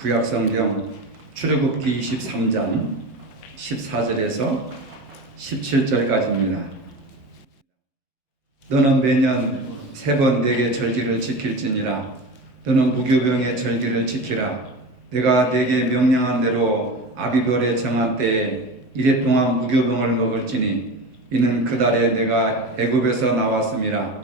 구약성경 출애굽기 23장 14절에서 17절까지입니다. 너는 매년 3번 내게 절기를 지킬지니라. 너는 무교병의 절기를 지키라. 내가 내게 명령한 대로 아비벌에 정한 때에 이래 동안 무교병을 먹을지니 이는 그 달에 내가 애굽에서 나왔음이라.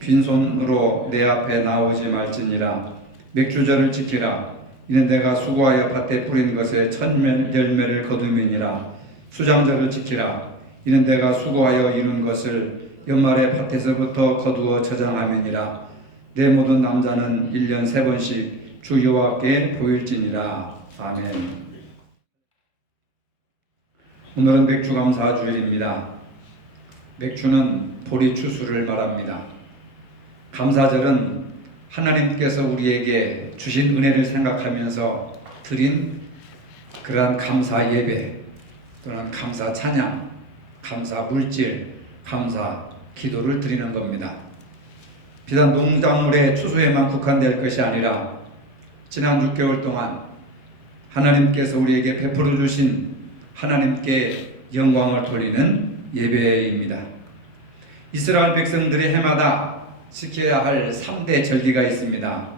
빈손으로 내 앞에 나오지 말지니라. 맥주절을 지키라. 이는 내가 수고하여 밭에 뿌린 것에 첫 열매를 거둠이니라. 수장절을 지키라. 이는 내가 수고하여 이룬 것을 연말에 밭에서부터 거두어 저장하면이라. 내 모든 남자는 1년 3번씩 주 여호와께 보일지니라. 아멘. 오늘은 맥주감사주일입니다. 맥주는 보리 추수를 말합니다. 감사절은 하나님께서 우리에게 주신 은혜를 생각하면서 드린 그러한 감사 예배 또는 감사 찬양, 감사 물질, 감사 기도를 드리는 겁니다. 비단 농작물의 추수에만 국한될 것이 아니라 지난 6개월 동안 하나님께서 우리에게 베풀어 주신 하나님께 영광을 돌리는 예배입니다. 이스라엘 백성들이 해마다 지켜야 할 3대 절기가 있습니다.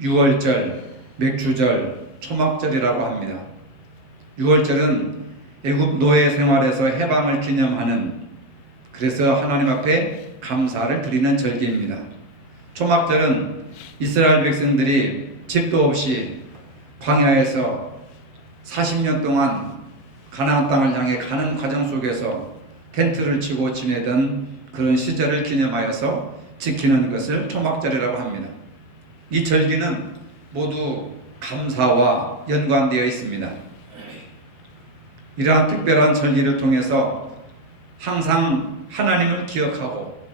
유월절, 맥주절, 초막절이라고 합니다. 유월절은 애굽 노예 생활에서 해방을 기념하는, 그래서 하나님 앞에 감사를 드리는 절기입니다. 초막절은 이스라엘 백성들이 집도 없이 광야에서 40년 동안 가나안 땅을 향해 가는 과정 속에서 텐트를 치고 지내던 그런 시절을 기념하여서 지키는 것을 초막절이라고 합니다. 이 절기는 모두 감사와 연관되어 있습니다. 이러한 특별한 절기를 통해서 항상 하나님을 기억하고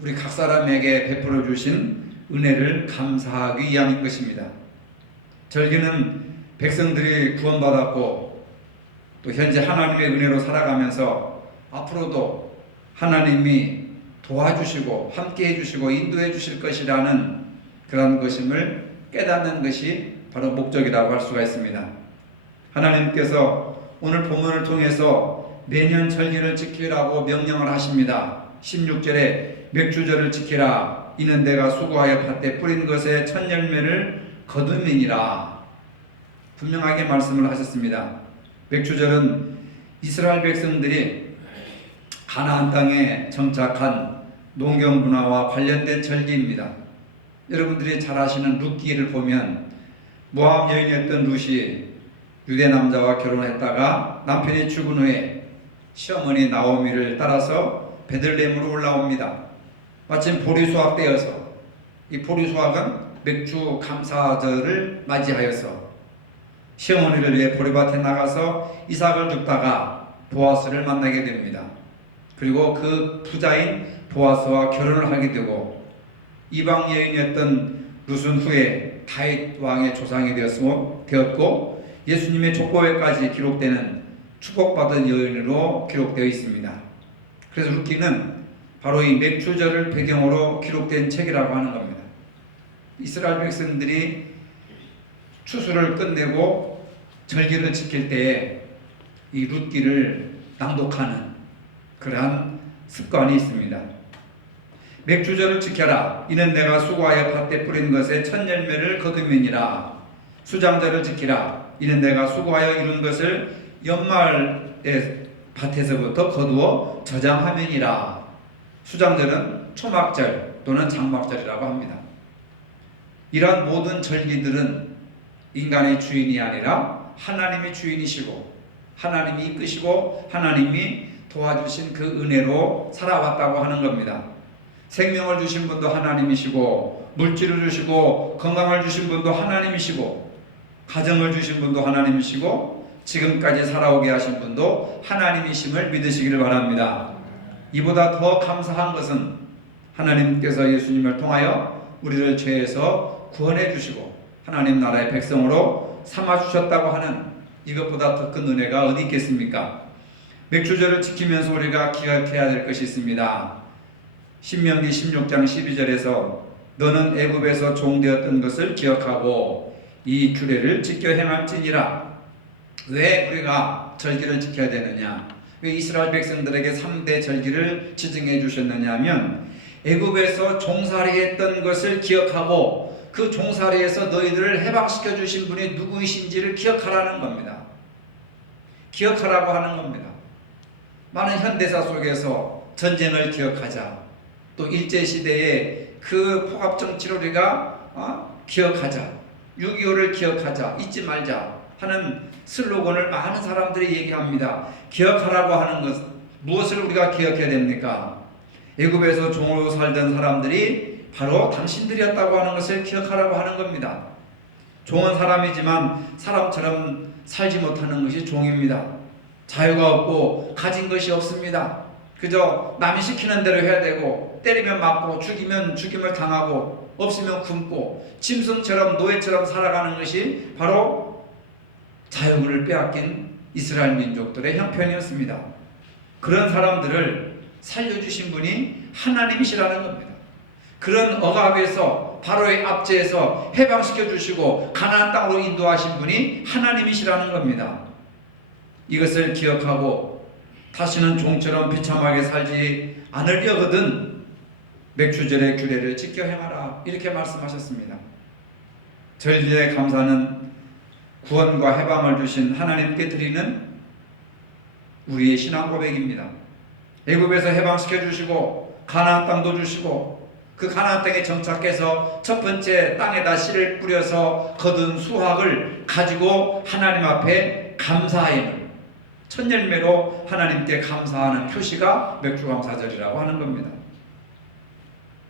우리 각 사람에게 베풀어 주신 은혜를 감사하기 위함인 것입니다. 절기는 백성들이 구원받았고 또 현재 하나님의 은혜로 살아가면서 앞으로도 하나님이 도와주시고 함께해 주시고 인도해 주실 것이라는 그런 것임을 깨닫는 것이 바로 목적이라고 할 수가 있습니다. 하나님께서 오늘 본문을 통해서 매년 절기를 지키라고 명령을 하십니다. 16절에 맥주절을 지키라. 이는 내가 수고하여 밭에 뿌린 것에 첫 열매를 거둠이니라. 분명하게 말씀을 하셨습니다. 맥주절은 이스라엘 백성들이 가나안 땅에 정착한 농경 문화와 관련된 절기입니다. 여러분들이 잘 아시는 룻기를 보면 모압 여인이었던 룻이 유대 남자와 결혼했다가 남편이 죽은 후에 시어머니 나오미를 따라서 베들레헴으로 올라옵니다. 마침 보리수확 때여서, 이 보리수확은 맥주 감사절을 맞이하여서 시어머니를 위해 보리밭에 나가서 이삭을 줍다가 보아스를 만나게 됩니다. 그리고 그 부자인 보아스와 결혼을 하게 되고 이방 여인이었던 룻은 후에 다윗 왕의 조상이 되었고 예수님의 족보에까지 기록되는 축복받은 여인으로 기록되어 있습니다. 그래서 룻기는 바로 이 맥주절을 배경으로 기록된 책이라고 하는 겁니다. 이스라엘 백성들이 추수를 끝내고 절기를 지킬 때에 이 룻기를 낭독하는 그러한 습관이 있습니다. 맥주절을 지켜라. 이는 내가 수고하여 밭에 뿌린 것에 첫 열매를 거두면이라. 수장절을 지키라. 이는 내가 수고하여 이룬 것을 연말에 밭에서부터 거두어 저장하면이라. 수장절은 초막절 또는 장막절이라고 합니다. 이러한 모든 절기들은 인간의 주인이 아니라 하나님이 주인이시고 하나님이 이끄시고 하나님이 도와주신 그 은혜로 살아왔다고 하는 겁니다. 생명을 주신 분도 하나님이시고 물질을 주시고 건강을 주신 분도 하나님이시고 가정을 주신 분도 하나님이시고 지금까지 살아오게 하신 분도 하나님이심을 믿으시기를 바랍니다. 이보다 더 감사한 것은 하나님께서 예수님을 통하여 우리를 죄에서 구원해 주시고 하나님 나라의 백성으로 삼아 주셨다고 하는 이것보다 더 큰 은혜가 어디 있겠습니까? 맥주절을 지키면서 우리가 기억해야 될 것이 있습니다. 신명기 16장 12절에서 너는 애굽에서 종되었던 것을 기억하고 이 규례를 지켜 행할지니라. 왜 우리가 절기를 지켜야 되느냐? 왜 이스라엘 백성들에게 3대 절기를 지정해 주셨느냐 하면 애굽에서 종살이했던 것을 기억하고 그 종살이에서 너희들을 해방시켜 주신 분이 누구이신지를 기억하라는 겁니다. 기억하라고 하는 겁니다. 많은 현대사 속에서 전쟁을 기억하자, 또 일제시대의 그 폭압정치를 우리가 기억하자, 6.25를 기억하자, 잊지 말자 하는 슬로건을 많은 사람들이 얘기합니다. 기억하라고 하는 것, 무엇을 우리가 기억해야 됩니까? 애굽에서 종으로 살던 사람들이 바로 당신들이었다고 하는 것을 기억하라고 하는 겁니다. 종은 사람이지만 사람처럼 살지 못하는 것이 종입니다. 자유가 없고 가진 것이 없습니다. 그저 남이 시키는 대로 해야 되고, 때리면 맞고 죽이면 죽임을 당하고 없으면 굶고 짐승처럼 노예처럼 살아가는 것이 바로 자유를 빼앗긴 이스라엘 민족들의 형편이었습니다. 그런 사람들을 살려주신 분이 하나님이시라는 겁니다. 그런 억압에서 바로의 압제에서 해방시켜 주시고 가나안 땅으로 인도하신 분이 하나님이시라는 겁니다. 이것을 기억하고 다시는 종처럼 비참하게 살지 않으려거든 맥주절의 규례를 지켜 행하라, 이렇게 말씀하셨습니다. 절기의 감사는 구원과 해방을 주신 하나님께 드리는 우리의 신앙 고백입니다. 애굽에서 해방시켜 주시고 가나안 땅도 주시고 그 가나안 땅에 정착해서 첫 번째 땅에다 씨를 뿌려서 거둔 수확을 가지고 하나님 앞에 감사임을, 첫 열매로 하나님께 감사하는 표시가 맥주감사절이라고 하는 겁니다.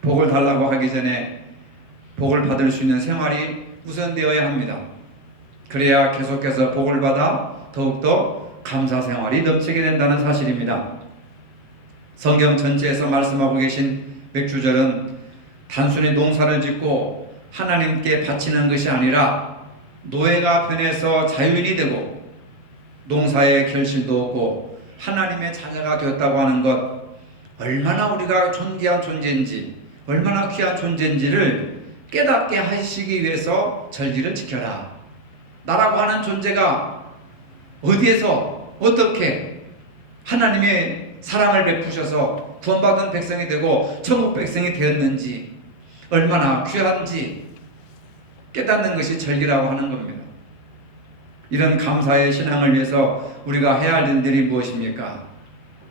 복을 달라고 하기 전에 복을 받을 수 있는 생활이 우선되어야 합니다. 그래야 계속해서 복을 받아 더욱더 감사 생활이 넘치게 된다는 사실입니다. 성경 전체에서 말씀하고 계신 맥주절은 단순히 농사를 짓고 하나님께 바치는 것이 아니라 노예가 변해서 자유인이 되고 농사의 결실도 오고 하나님의 자녀가 되었다고 하는 것, 얼마나 우리가 존귀한 존재인지, 얼마나 귀한 존재인지를 깨닫게 하시기 위해서 절기를 지켜라 나라고 하는 존재가 어디에서 어떻게 하나님의 사랑을 베푸셔서 구원받은 백성이 되고 천국 백성이 되었는지, 얼마나 귀한지 깨닫는 것이 절기라고 하는 겁니다. 이런 감사의 신앙을 위해서 우리가 해야 할 일들이 무엇입니까?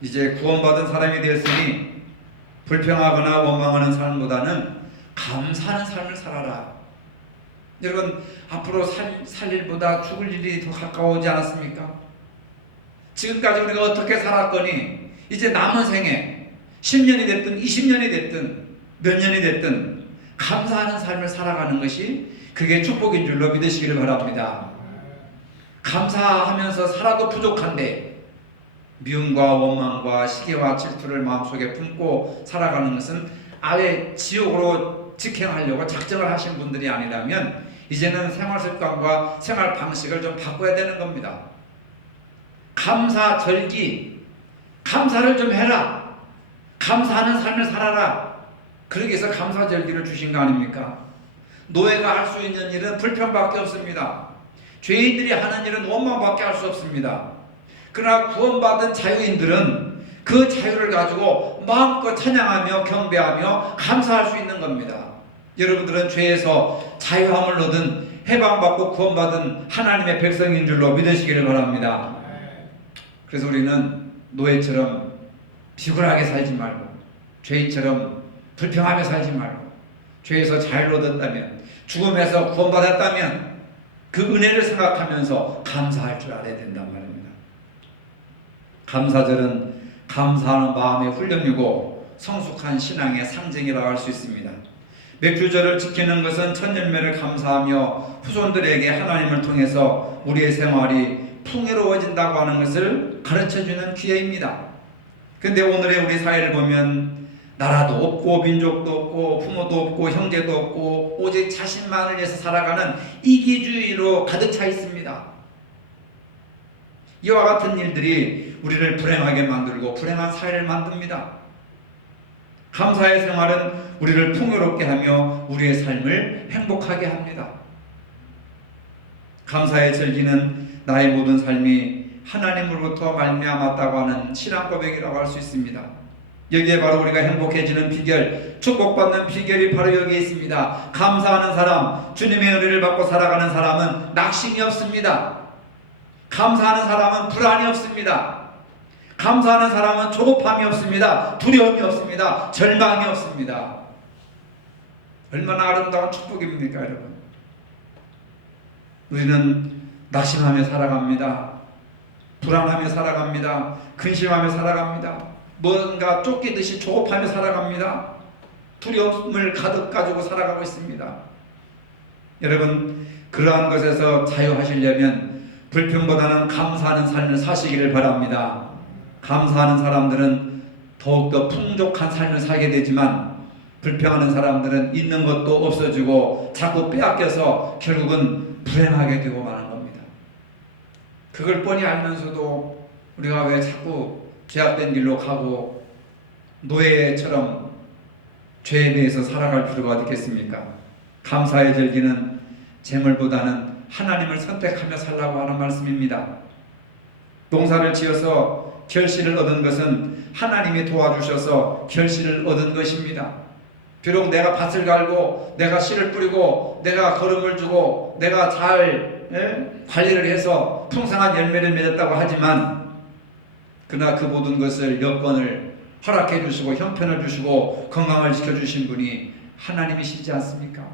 이제 구원받은 사람이 되었으니 불평하거나 원망하는 삶보다는 감사하는 삶을 살아라. 여러분, 앞으로 살 일보다 죽을 일이 더 가까워오지 않았습니까? 지금까지 우리가 어떻게 살았거니 이제 남은 생에 10년이 됐든 20년이 됐든 몇 년이 됐든 감사하는 삶을 살아가는 것이 그게 축복인 줄로 믿으시기를 바랍니다. 감사하면서 살아도 부족한데 미움과 원망과 시기와 질투를 마음속에 품고 살아가는 것은 아예 지옥으로 직행하려고 작정을 하신 분들이 아니라면 이제는 생활 습관과 생활 방식을 좀 바꿔야 되는 겁니다. 감사 절기, 감사를 좀 해라. 감사하는 삶을 살아라. 그러기 위해서 감사 절기를 주신 거 아닙니까? 노예가 할 수 있는 일은 불평밖에 없습니다. 죄인들이 하는 일은 원망밖에 할 수 없습니다. 그러나 구원받은 자유인들은 그 자유를 가지고 마음껏 찬양하며 경배하며 감사할 수 있는 겁니다. 여러분들은 죄에서 자유함을 얻은 해방받고 구원받은 하나님의 백성인 줄로 믿으시기를 바랍니다. 그래서 우리는 노예처럼 비굴하게 살지 말고, 죄인처럼 불평하며 살지 말고, 죄에서 자유를 얻었다면, 죽음에서 구원받았다면 그 은혜를 생각하면서 감사할 줄 알아야 된단 말입니다. 감사절은 감사하는 마음의 훈련이고 성숙한 신앙의 상징이라고 할 수 있습니다. 맥주절을 지키는 것은 첫 열매를 감사하며 후손들에게 하나님을 통해서 우리의 생활이 풍요로워진다고 하는 것을 가르쳐주는 기회입니다. 그런데 오늘의 우리 사회를 보면 나라도 없고 민족도 없고 부모도 없고 형제도 없고 오직 자신만을 위해서 살아가는 이기주의로 가득 차 있습니다. 이와 같은 일들이 우리를 불행하게 만들고 불행한 사회를 만듭니다. 감사의 생활은 우리를 풍요롭게 하며 우리의 삶을 행복하게 합니다. 감사의 절기는 나의 모든 삶이 하나님으로부터 말미암았다고 하는 신앙 고백이라고 할 수 있습니다. 여기에 바로 우리가 행복해지는 비결, 축복받는 비결이 바로 여기에 있습니다. 감사하는 사람, 주님의 은혜를 받고 살아가는 사람은 낙심이 없습니다. 감사하는 사람은 불안이 없습니다. 감사하는 사람은 조급함이 없습니다. 두려움이 없습니다. 절망이 없습니다. 얼마나 아름다운 축복입니까, 여러분? 우리는 낙심하며 살아갑니다. 불안하며 살아갑니다. 근심하며 살아갑니다. 뭔가 쫓기듯이 조급하며 살아갑니다. 두려움을 가득 가지고 살아가고 있습니다. 여러분, 그러한 것에서 자유하시려면 불평보다는 감사하는 삶을 사시기를 바랍니다. 감사하는 사람들은 더욱더 풍족한 삶을 살게 되지만, 불평하는 사람들은 있는 것도 없어지고 자꾸 빼앗겨서 결국은 불행하게 되고 마는 겁니다. 그걸 뻔히 알면서도 우리가 왜 자꾸 죄악된 길로 가고 노예처럼 죄에 대해서 살아갈 필요가 어디 있겠습니까? 감사의 절기는 재물보다는 하나님을 선택하며 살라고 하는 말씀입니다. 농사를 지어서 결실을 얻은 것은 하나님이 도와주셔서 결실을 얻은 것입니다. 비록 내가 밭을 갈고 내가 씨를 뿌리고 내가 거름을 주고 내가 잘 관리를 해서 풍성한 열매를 맺었다고 하지만, 그러나 그 모든 것을 여건을 허락해 주시고 형편을 주시고 건강을 지켜주신 분이 하나님이시지 않습니까?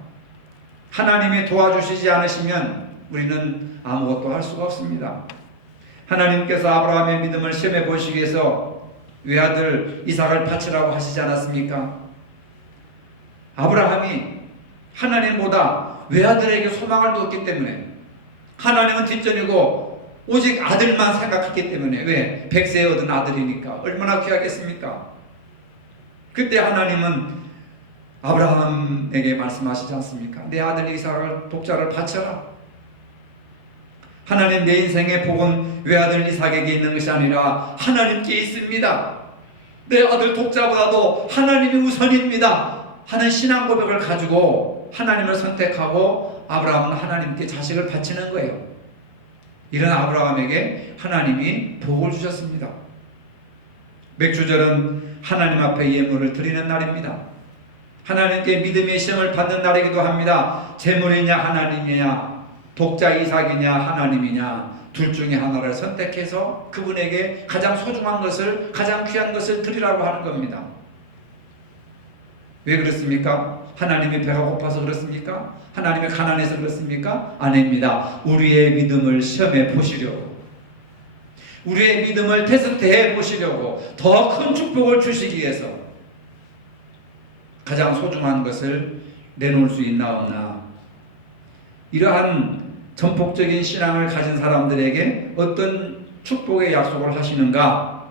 하나님이 도와주시지 않으시면 우리는 아무것도 할 수가 없습니다. 하나님께서 아브라함의 믿음을 시험해 보시기 위해서 외아들 이삭을 바치라고 하시지 않았습니까? 아브라함이 하나님보다 외아들에게 소망을 두었기 때문에, 하나님은 뒷전이고 오직 아들만 생각했기 때문에, 왜? 100세에 얻은 아들이니까 얼마나 귀하겠습니까? 그때 하나님은 아브라함에게 말씀하시지 않습니까? 내 아들 이삭을 독자를 바쳐라. 하나님, 내 인생의 복은 외아들 이삭에게 있는 것이 아니라 하나님께 있습니다. 내 아들 독자보다도 하나님이 우선입니다 하는 신앙 고백을 가지고 하나님을 선택하고 아브라함은 하나님께 자식을 바치는 거예요. 이런 아브라함에게 하나님이 복을 주셨습니다. 맥주절은 하나님 앞에 예물을 드리는 날입니다. 하나님께 믿음의 시험을 받는 날이기도 합니다. 재물이냐 하나님이냐, 독자 이삭이냐 하나님이냐, 둘 중에 하나를 선택해서 그분에게 가장 소중한 것을, 가장 귀한 것을 드리라고 하는 겁니다. 왜 그렇습니까? 하나님이 배가 고파서 그렇습니까? 하나님이 가난해서 그렇습니까? 아닙니다. 우리의 믿음을 시험해 보시려고, 우리의 믿음을 테스트해 보시려고, 더 큰 축복을 주시기 위해서 가장 소중한 것을 내놓을 수 있나 없나. 이러한 전폭적인 신앙을 가진 사람들에게 어떤 축복의 약속을 하시는가?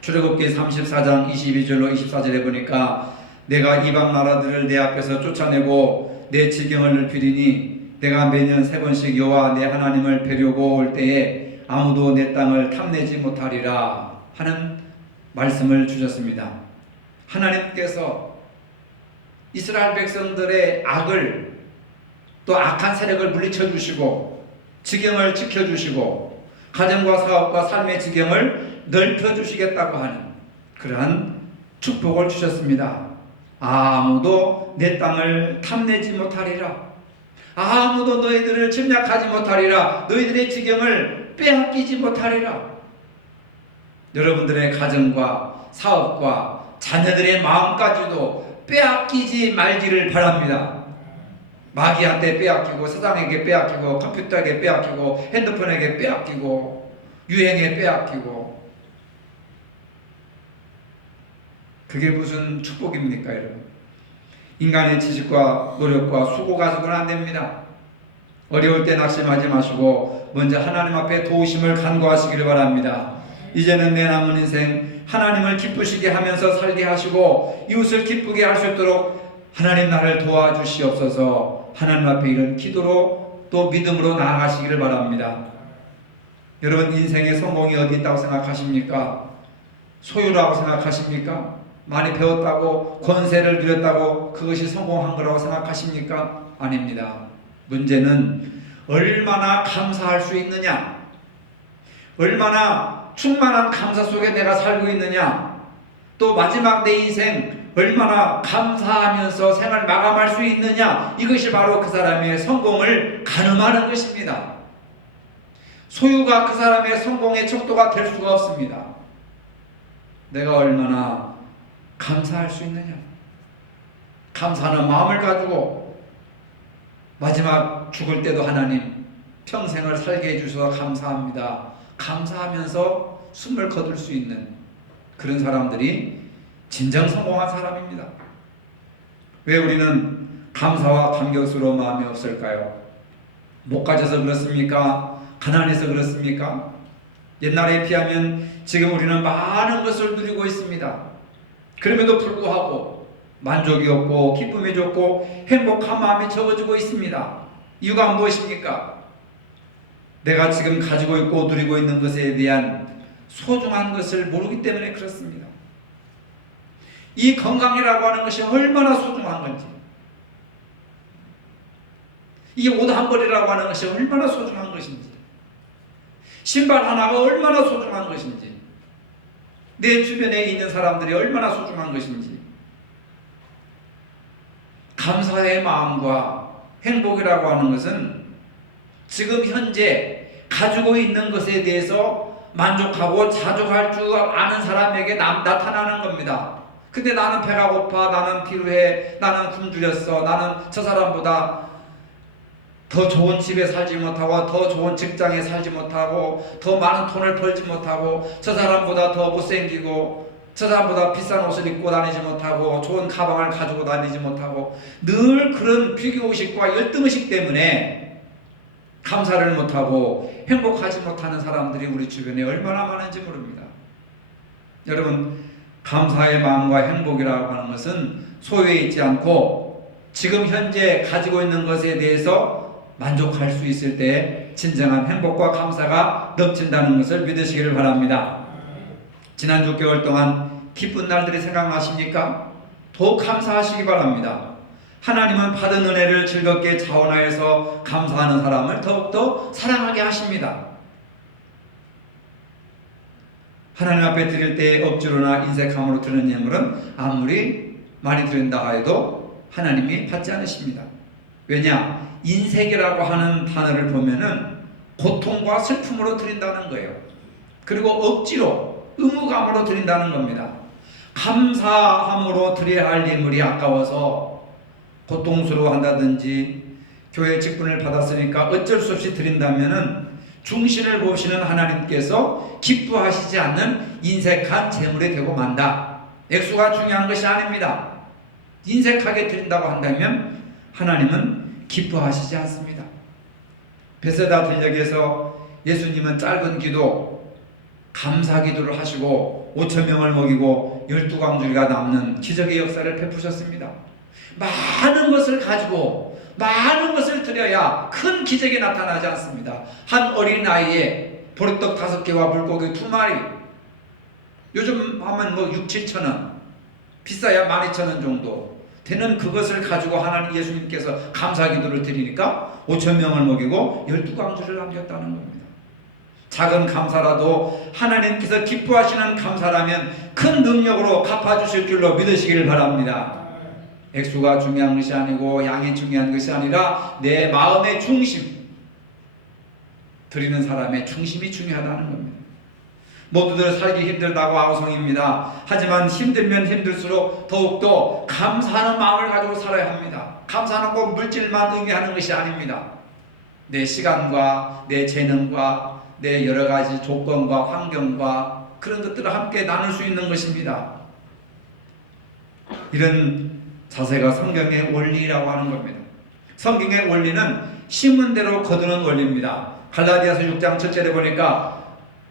출애굽기 34장 22절로 24절에 보니까, 내가 이방 나라들을 내 앞에서 쫓아내고 내 지경을 넓히리니 내가 매년 3번씩 여호와 내 하나님을 뵈려고 올 때에 아무도 내 땅을 탐내지 못하리라 하는 말씀을 주셨습니다. 하나님께서 이스라엘 백성들의 악을, 또 악한 세력을 물리쳐 주시고 지경을 지켜주시고 가정과 사업과 삶의 지경을 넓혀 주시겠다고 하는 그러한 축복을 주셨습니다. 아무도 내 땅을 탐내지 못하리라. 아무도 너희들을 침략하지 못하리라. 너희들의 지경을 빼앗기지 못하리라. 여러분들의 가정과 사업과 자녀들의 마음까지도 빼앗기지 말기를 바랍니다. 마귀한테 빼앗기고, 세상에게 빼앗기고, 컴퓨터에게 빼앗기고, 핸드폰에게 빼앗기고, 유행에 빼앗기고, 그게 무슨 축복입니까, 여러분? 인간의 지식과 노력과 수고 가지고는 안 됩니다. 어려울 때 낙심하지 마시고 먼저 하나님 앞에 도우심을 간구하시기를 바랍니다. 이제는 내 남은 인생 하나님을 기쁘시게 하면서 살게 하시고 이웃을 기쁘게 할 수 있도록 하나님 나를 도와주시옵소서. 하나님 앞에 이런 기도로 또 믿음으로 나아가시기를 바랍니다. 여러분, 인생의 성공이 어디 있다고 생각하십니까? 소유라고 생각하십니까? 많이 배웠다고, 권세를 누렸다고 그것이 성공한 거라고 생각하십니까? 아닙니다. 문제는 얼마나 감사할 수 있느냐, 얼마나 충만한 감사 속에 내가 살고 있느냐, 또 마지막 내 인생 얼마나 감사하면서 생을 마감할 수 있느냐, 이것이 바로 그 사람의 성공을 가늠하는 것입니다. 소유가 그 사람의 성공의 척도가 될 수가 없습니다. 내가 얼마나 감사할 수 있느냐, 감사하는 마음을 가지고 마지막 죽을 때도 하나님 평생을 살게 해주셔서 감사합니다, 감사하면서 숨을 거둘 수 있는 그런 사람들이 진정 성공한 사람입니다. 왜 우리는 감사와 감격스러운 마음이 없을까요? 못 가져서 그렇습니까? 가난해서 그렇습니까? 옛날에 비하면 지금 우리는 많은 것을 누리고 있습니다. 그럼에도 불구하고 만족이 없고 기쁨이 적고 행복한 마음이 적어지고 있습니다. 이유가 무엇입니까? 내가 지금 가지고 있고 누리고 있는 것에 대한 소중한 것을 모르기 때문에 그렇습니다. 이 건강이라고 하는 것이 얼마나 소중한 건지, 이 옷 한 벌이라고 하는 것이 얼마나 소중한 것인지, 신발 하나가 얼마나 소중한 것인지, 내 주변에 있는 사람들이 얼마나 소중한 것인지, 감사의 마음과 행복이라고 하는 것은 지금 현재 가지고 있는 것에 대해서 만족하고 자족할 줄 아는 사람에게 나타나는 겁니다. 근데 나는 배가 고파, 나는 피로해, 나는 굶주렸어, 나는 저 사람보다 더 좋은 집에 살지 못하고, 더 좋은 직장에 살지 못하고, 더 많은 돈을 벌지 못하고, 저 사람보다 더 못생기고, 저 사람보다 비싼 옷을 입고 다니지 못하고, 좋은 가방을 가지고 다니지 못하고, 늘 그런 비교의식과 열등의식 때문에 감사를 못하고 행복하지 못하는 사람들이 우리 주변에 얼마나 많은지 모릅니다. 여러분, 감사의 마음과 행복이라고 하는 것은 소유에 있지 않고 지금 현재 가지고 있는 것에 대해서 만족할 수 있을 때 진정한 행복과 감사가 넘친다는 것을 믿으시기를 바랍니다. 지난 6개월 동안 기쁜 날들이 생각나십니까? 더욱 감사하시기 바랍니다. 하나님은 받은 은혜를 즐겁게 자원하여서 감사하는 사람을 더욱더 사랑하게 하십니다. 하나님 앞에 드릴 때 억지로나 인색함으로 드리는 예물은 아무리 많이 드린다 해도 하나님이 받지 않으십니다. 왜냐? 인색이라고 하는 단어를 보면은 고통과 슬픔으로 드린다는 거예요. 그리고 억지로 의무감으로 드린다는 겁니다. 감사함으로 드려야 할 예물이 아까워서 고통스러워한다든지 교회 직분을 받았으니까 어쩔 수 없이 드린다면은 중신을 보시는 하나님께서 기뻐하시지 않는 인색한 재물이 되고 만다. 액수가 중요한 것이 아닙니다. 인색하게 드린다고 한다면 하나님은 기뻐하시지 않습니다. 베세다 들녘에서 예수님은 짧은 기도, 감사 기도를 하시고 5,000명을 먹이고 12광주리가 남는 기적의 역사를 베푸셨습니다. 많은 것을 가지고 많은 것을 드려야 큰 기적이 나타나지 않습니다. 한 어린아이에 보리떡 5개와 물고기 2마리, 요즘 하면 뭐 6, 7천 원, 비싸야 12,000원 정도 되는 그것을 가지고 하나님 예수님께서 감사 기도를 드리니까 5,000명을 먹이고 12광주를 남겼다는 겁니다. 작은 감사라도 하나님께서 기뻐하시는 감사라면 큰 능력으로 갚아주실 줄로 믿으시길 바랍니다. 액수가 중요한 것이 아니고 양이 중요한 것이 아니라 내 마음의 중심, 드리는 사람의 중심이 중요하다는 겁니다. 모두들 살기 힘들다고 아우성입니다. 하지만 힘들면 힘들수록 더욱더 감사하는 마음을 가지고 살아야 합니다. 감사하는 건 물질만 의미하는 것이 아닙니다. 내 시간과 내 재능과 내 여러 가지 조건과 환경과 그런 것들을 함께 나눌 수 있는 것입니다. 이런 자세가 성경의 원리라고 하는 겁니다. 성경의 원리는 심은 대로 거두는 원리입니다. 갈라디아서 6장 7절에 보니까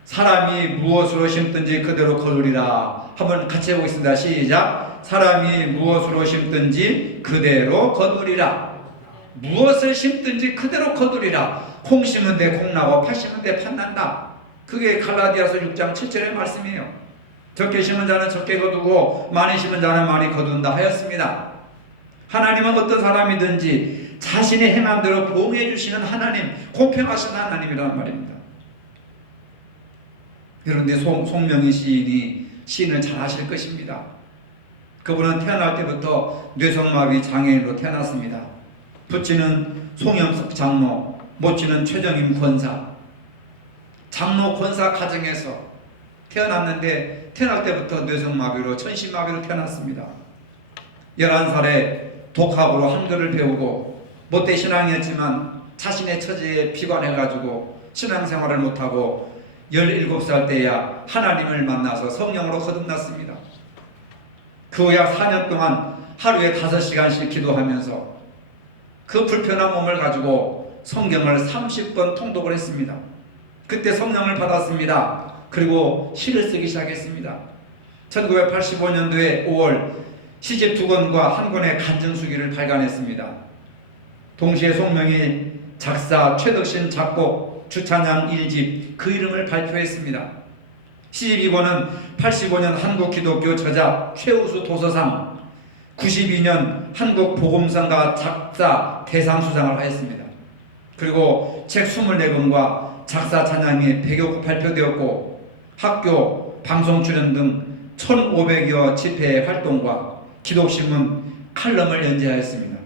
사람이 무엇으로 심든지 그대로 거두리라. 한번 같이 해보겠습니다. 시작. 사람이 무엇으로 심든지 그대로 거두리라. 무엇을 심든지 그대로 거두리라. 콩 심은 데 콩 나고 팥 심은 데 팥 난다. 그게 갈라디아서 6장 7절의 말씀이에요. 적게 심은 자는 적게 거두고 많이 심은 자는 많이 거둔다 하였습니다. 하나님은 어떤 사람이든지 자신의 행한 대로 보응해 주시는 하나님, 공평하신 하나님이란 말입니다. 그런데 송명희 시인이 시인을 잘 하실 것입니다. 그분은 태어날 때부터 뇌성마비 장애인으로 태어났습니다. 부친은 송영석 장로, 모친은 최정임 권사. 장로 권사 가정에서 태어났는데 태어날 때부터 뇌성마비로 천신마비로 태어났습니다. 11살에 독학으로 한글을 배우고 못돼 신앙이었지만 자신의 처지에 비관해가지고 신앙생활을 못하고 17살 때야 하나님을 만나서 성령으로 거듭났습니다. 그 후 약 4년 동안 하루에 5시간씩 기도하면서 그 불편한 몸을 가지고 성경을 30번 통독을 했습니다. 그때 성령을 받았습니다. 그리고 시를 쓰기 시작했습니다. 1985년도에 5월 시집 2권과 한 권의 간증수기를 발간했습니다. 동시에 송명희 작사, 최덕신 작곡, 주찬양 1집 그 이름을 발표했습니다. 시집 2권은 85년 한국기독교 저자 최우수 도서상, 92년 한국복음성가 작사 대상 수상을 하였습니다. 그리고 책 24권과 작사 찬양이 100여 곡 발표되었고 학교, 방송 출연 등 1500여 집회 활동과 기독신문 칼럼을 연재하였습니다.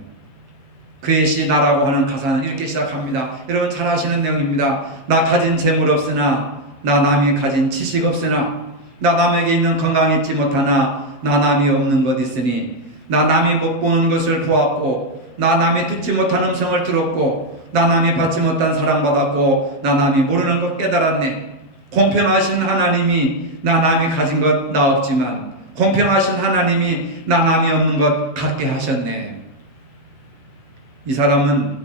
그의 시 나라고 하는 가사는 이렇게 시작합니다. 여러분 잘 아시는 내용입니다. 나 가진 재물 없으나 나 남이 가진 지식 없으나 나 남에게 있는 건강 잊지 못하나 나 남이 없는 것 있으니 나 남이 못 보는 것을 보았고 나 남이 듣지 못한 음성을 들었고 나 남이 받지 못한 사랑받았고 나 남이 모르는 것 깨달았네. 공평하신 하나님이 나 남이 가진 것 나 없지만 공평하신 하나님이 나 남이 없는 것 갖게 하셨네. 이 사람은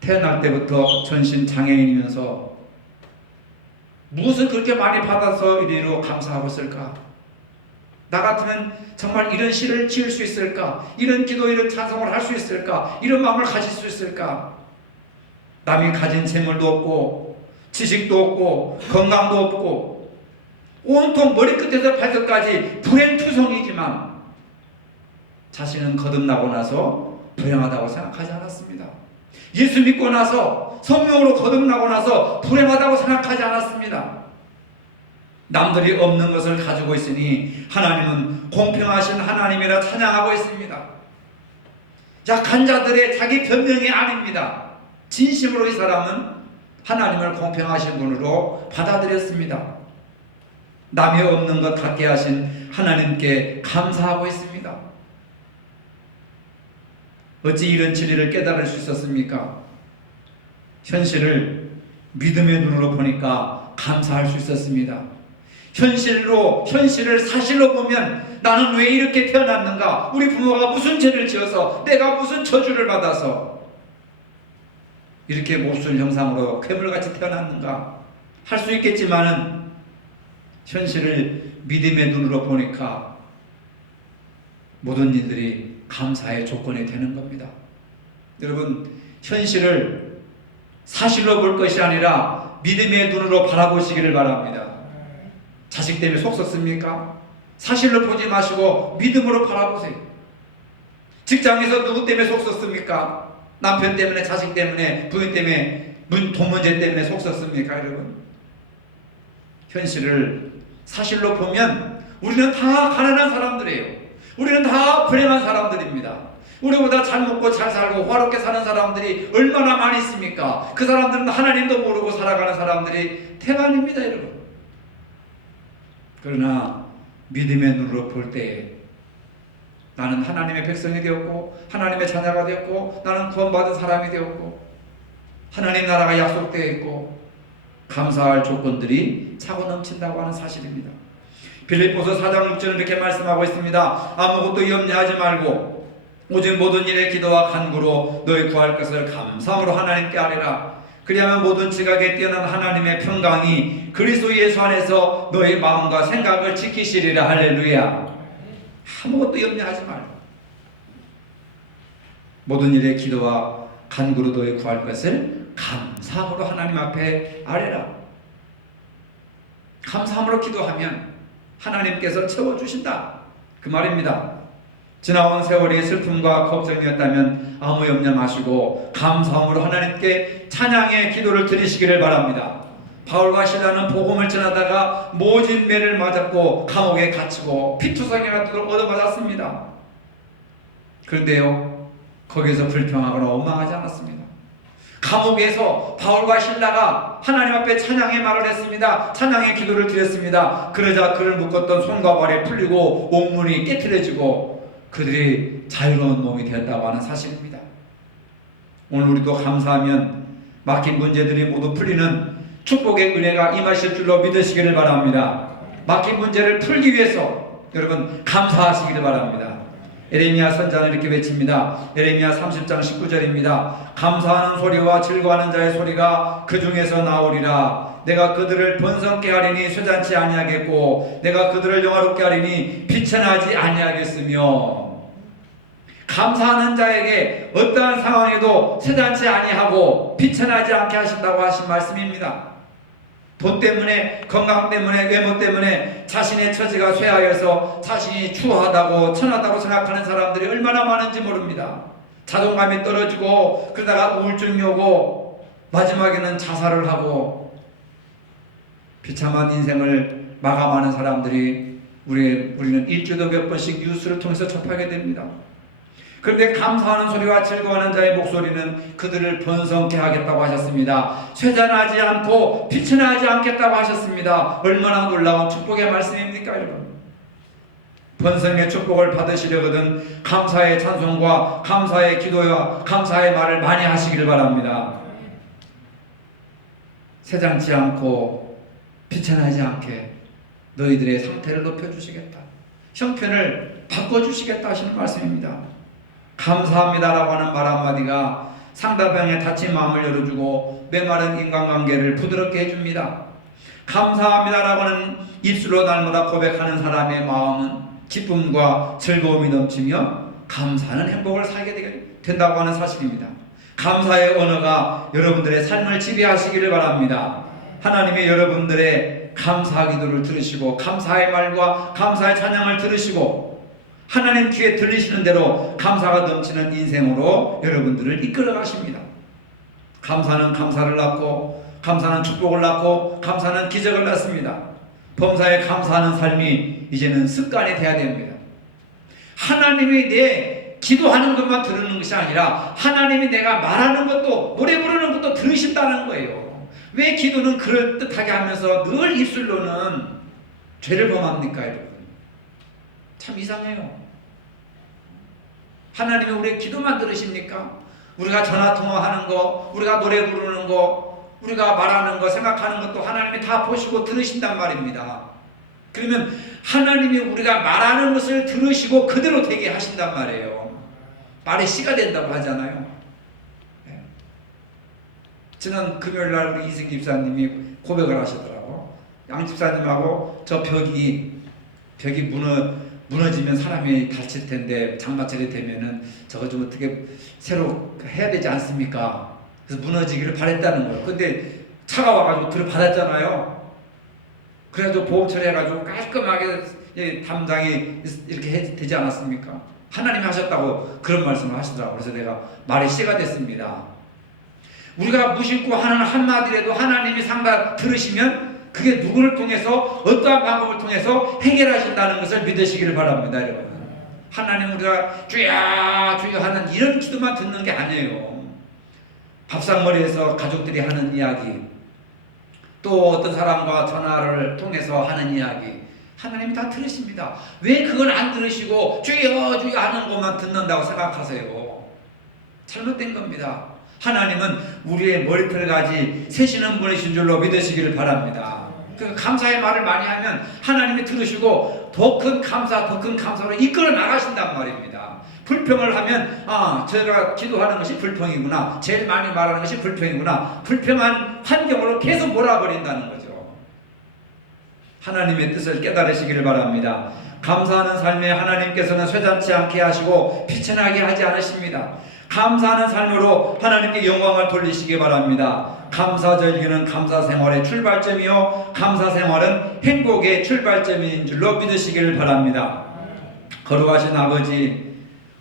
태어날 때부터 전신 장애인이면서 무엇을 그렇게 많이 받아서 이리로 감사하고 있을까? 나 같으면 정말 이런 시를 지을 수 있을까? 이런 기도, 이런 찬송을 할 수 있을까? 이런 마음을 가질 수 있을까? 남이 가진 재물도 없고 지식도 없고 건강도 없고 온통 머리끝에서 발끝까지 불행투성이지만 자신은 거듭나고 나서 불행하다고 생각하지 않았습니다. 예수 믿고 나서 성령으로 거듭나고 나서 불행하다고 생각하지 않았습니다. 남들이 없는 것을 가지고 있으니 하나님은 공평하신 하나님이라 찬양하고 있습니다. 약한 자들의 자기 변명이 아닙니다. 진심으로 이 사람은 하나님을 공평하신 분으로 받아들였습니다. 남이 없는 것 갖게 하신 하나님께 감사하고 있습니다. 어찌 이런 진리를 깨달을 수 있었습니까? 현실을 믿음의 눈으로 보니까 감사할 수 있었습니다. 현실을 사실로 보면 나는 왜 이렇게 태어났는가? 우리 부모가 무슨 죄를 지어서 내가 무슨 저주를 받아서 이렇게 몹쓸 형상으로 괴물같이 태어났는가? 할 수 있겠지만은 현실을 믿음의 눈으로 보니까 모든 일들이 감사의 조건이 되는 겁니다. 여러분, 현실을 사실로 볼 것이 아니라 믿음의 눈으로 바라보시기를 바랍니다. 자식 때문에 속 썩습니까? 사실로 보지 마시고 믿음으로 바라보세요. 직장에서 누구 때문에 속 썩습니까? 남편 때문에, 자식 때문에, 부인 때문에, 돈 문제 때문에 속 썩습니까, 여러분? 현실을 사실로 보면 우리는 다 가난한 사람들이에요. 우리는 다 불행한 사람들입니다. 우리보다 잘 먹고 잘 살고 화롭게 사는 사람들이 얼마나 많이 있습니까? 그 사람들은 하나님도 모르고 살아가는 사람들이 태반입니다, 여러분. 그러나 믿음의 눈으로 볼 때에 나는 하나님의 백성이 되었고 하나님의 자녀가 되었고 나는 구원받은 사람이 되었고 하나님 나라가 약속되어 있고 감사할 조건들이 차고 넘친다고 하는 사실입니다. 빌립보서 4장 6절은 이렇게 말씀하고 있습니다. 아무것도 염려하지 말고 오직 모든 일에 기도와 간구로 너희 구할 것을 감사함으로 하나님께 아뢰라. 그리하면 모든 지각에 뛰어난 하나님의 평강이 그리스도 예수 안에서 너희 마음과 생각을 지키시리라. 할렐루야. 아무것도 염려하지 말고 모든 일에 기도와 간구로 너희 구할 것을 감사함으로 하나님 앞에 아뢰라. 감사함으로 기도하면 하나님께서 채워주신다, 그 말입니다. 지나온 세월이 슬픔과 걱정이었다면 아무 염려 마시고 감사함으로 하나님께 찬양의 기도를 드리시기를 바랍니다. 바울과 실라는 복음을 전하다가 모진 매를 맞았고 감옥에 갇히고 피투성이 같도록 얻어맞았습니다. 그런데요, 거기서 불평하거나 원망하지 않았습니다. 감옥에서 바울과 실라가 하나님 앞에 찬양의 말을 했습니다. 찬양의 기도를 드렸습니다. 그러자 그를 묶었던 손과 발이 풀리고 옥문이 깨트려지고 그들이 자유로운 몸이 되었다고 하는 사실입니다. 오늘 우리도 감사하면 막힌 문제들이 모두 풀리는 축복의 은혜가 임하실 줄로 믿으시기를 바랍니다. 막힌 문제를 풀기 위해서 여러분 감사하시기를 바랍니다. 에레미야 선자는 이렇게 외칩니다. 에레미야 30장 19절입니다. 감사하는 소리와 즐거워하는 자의 소리가 그 중에서 나오리라. 내가 그들을 번성케 하리니 쇠잔치 아니하겠고 내가 그들을 영화롭게 하리니 비천하지 아니하겠으며. 감사하는 자에게 어떠한 상황에도 쇠잔치 아니하고 비천하지 않게 하신다고 하신 말씀입니다. 돈 때문에, 건강 때문에, 외모 때문에 자신의 처지가 쇠하여서 자신이 추하다고 천하다고 생각하는 사람들이 얼마나 많은지 모릅니다. 자존감이 떨어지고 그러다가 우울증이 오고 마지막에는 자살을 하고 비참한 인생을 마감하는 사람들이 우리는 일주일에 몇 번씩 뉴스를 통해서 접하게 됩니다. 그런데 감사하는 소리와 즐거워하는 자의 목소리는 그들을 번성케 하겠다고 하셨습니다. 쇠잔하지 않고 비천하지 않겠다고 하셨습니다. 얼마나 놀라운 축복의 말씀입니까, 여러분? 번성의 축복을 받으시려거든 감사의 찬송과 감사의 기도와 감사의 말을 많이 하시길 바랍니다. 쇠잔치 않고 비천하지 않게 너희들의 상태를 높여주시겠다, 형편을 바꿔주시겠다 하시는 말씀입니다. 감사합니다라고 하는 말 한마디가 상대방의 다친 마음을 열어주고 메마른 인간관계를 부드럽게 해줍니다. 감사합니다라고 하는 입술로 날마다 고백하는 사람의 마음은 기쁨과 즐거움이 넘치며 감사하는 행복을 살게 된다고 하는 사실입니다. 감사의 언어가 여러분들의 삶을 지배하시기를 바랍니다. 하나님이 여러분들의 감사 기도를 들으시고 감사의 말과 감사의 찬양을 들으시고 하나님 귀에 들리시는 대로 감사가 넘치는 인생으로 여러분들을 이끌어 가십니다. 감사는 감사를 낳고 감사는 축복을 낳고 감사는 기적을 낳습니다. 범사에 감사하는 삶이 이제는 습관이 돼야 됩니다. 하나님이 내 기도하는 것만 들으는 것이 아니라 하나님이 내가 말하는 것도 노래 부르는 것도 들으신다는 거예요. 왜 기도는 그럴듯하게 하면서 늘 입술로는 죄를 범합니까, 여러분? 참 이상해요. 하나님이 우리의 기도만 들으십니까? 우리가 전화통화하는 거, 우리가 노래 부르는 거, 우리가 말하는 거, 생각하는 것도 하나님이 다 보시고 들으신단 말입니다. 그러면 하나님이 우리가 말하는 것을 들으시고 그대로 되게 하신단 말이에요. 말의 씨가 된다고 하잖아요. 지난 금요일날 우리 이승기 집사님이 고백을 하시더라고. 양 집사님하고 저 벽이 무너지면 사람이 다칠 텐데 장마철이 되면은 저거 좀 어떻게 새로 해야 되지 않습니까? 그래서 무너지기를 바랬다는 거예요. 근데 차가 와가지고 들어받았잖아요. 그래가지고 보험 처리해가지고 깔끔하게 담당이 이렇게 되지 않았습니까? 하나님이 하셨다고 그런 말씀을 하시더라고요. 그래서 내가 말이 씨가 됐습니다. 우리가 무심코 하는 한마디라도 하나님이 상담 들으시면 그게 누구를 통해서 어떠한 방법을 통해서 해결하신다는 것을 믿으시기를 바랍니다, 여러분. 하나님 우리가 주야 주야 하는 이런 기도만 듣는 게 아니에요. 밥상머리에서 가족들이 하는 이야기, 또 어떤 사람과 전화를 통해서 하는 이야기, 하나님이 다 들으십니다. 왜 그걸 안 들으시고 주여 주여 하는 것만 듣는다고 생각하세요? 잘못된 겁니다. 하나님은 우리의 머리털까지 세시는 분이신 줄로 믿으시기를 바랍니다. 그 감사의 말을 많이 하면 하나님이 들으시고 더 큰 감사로 이끌어 나가신단 말입니다. 불평을 하면 제가 기도하는 것이 불평이구나, 제일 많이 말하는 것이 불평이구나, 불평한 환경으로 계속 몰아버린다는 거죠. 하나님의 뜻을 깨달으시기를 바랍니다. 감사하는 삶에 하나님께서는 쇠잔치 않게 하시고 비천하게 하지 않으십니다. 감사하는 삶으로 하나님께 영광을 돌리시기 바랍니다. 감사절기는 감사생활의 출발점이요 감사생활은 행복의 출발점인 줄로 믿으시기를 바랍니다. 거룩하신 아버지,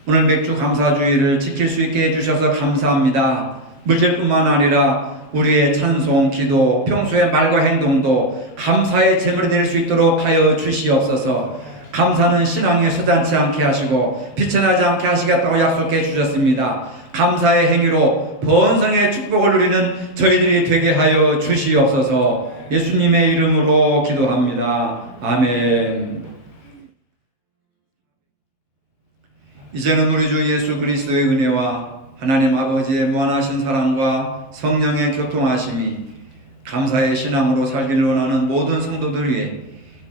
오늘 맥주 감사주의를 지킬 수 있게 해주셔서 감사합니다. 물질뿐만 아니라 우리의 찬송, 기도, 평소의 말과 행동도 감사의 제물이 될 수 있도록 하여 주시옵소서. 감사는 신앙에 서잔치 않게 하시고 빛이 나지 않게 하시겠다고 약속해 주셨습니다. 감사의 행위로 번성의 축복을 누리는 저희들이 되게 하여 주시옵소서. 예수님의 이름으로 기도합니다. 아멘. 이제는 우리 주 예수 그리스도의 은혜와 하나님 아버지의 무한하신 사랑과 성령의 교통하심이 감사의 신앙으로 살기를 원하는 모든 성도들 위해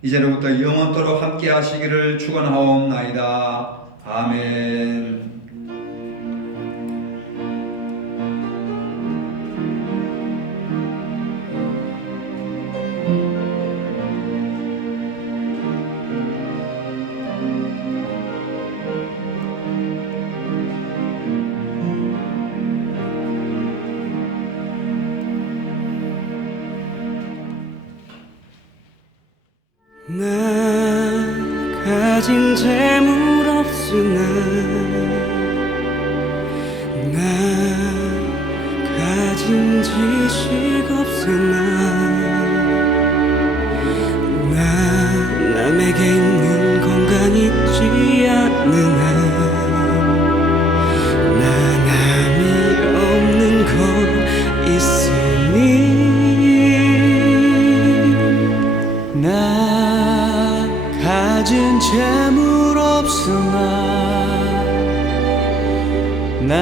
이제로부터 영원토록 함께 하시기를 축원하옵나이다. 아멘. 나 가진 재물 없으나 나 가진 지식 없으나 나 남에게 있는 건강 있지 않으나 나 남이 없는 것 있으니 나 가진 재물 없으나 나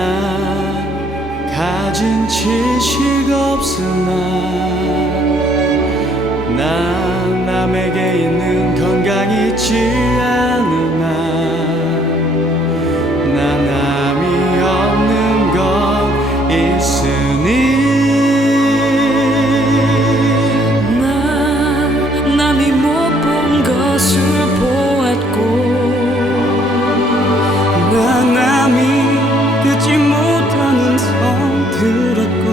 가진 지식 없으나 나 남에게 있는 건강 있지 않으나 나 남이 없는 것 있으니 남이 못 본 것을 보았고 나 남이 듣지 못한 음성 들었고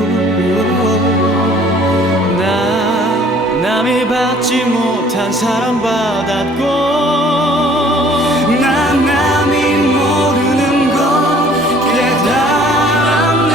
나 남이 받지 못한 사랑 받았고 나 남이 모르는 것 깨달았네.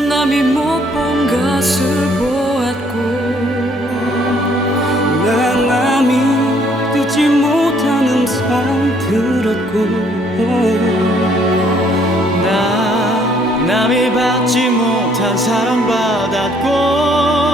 남이 못 본 것을 보았고 나 남이 듣지 못한 음성 들었고 나 남이 받지 못한 사랑 받았고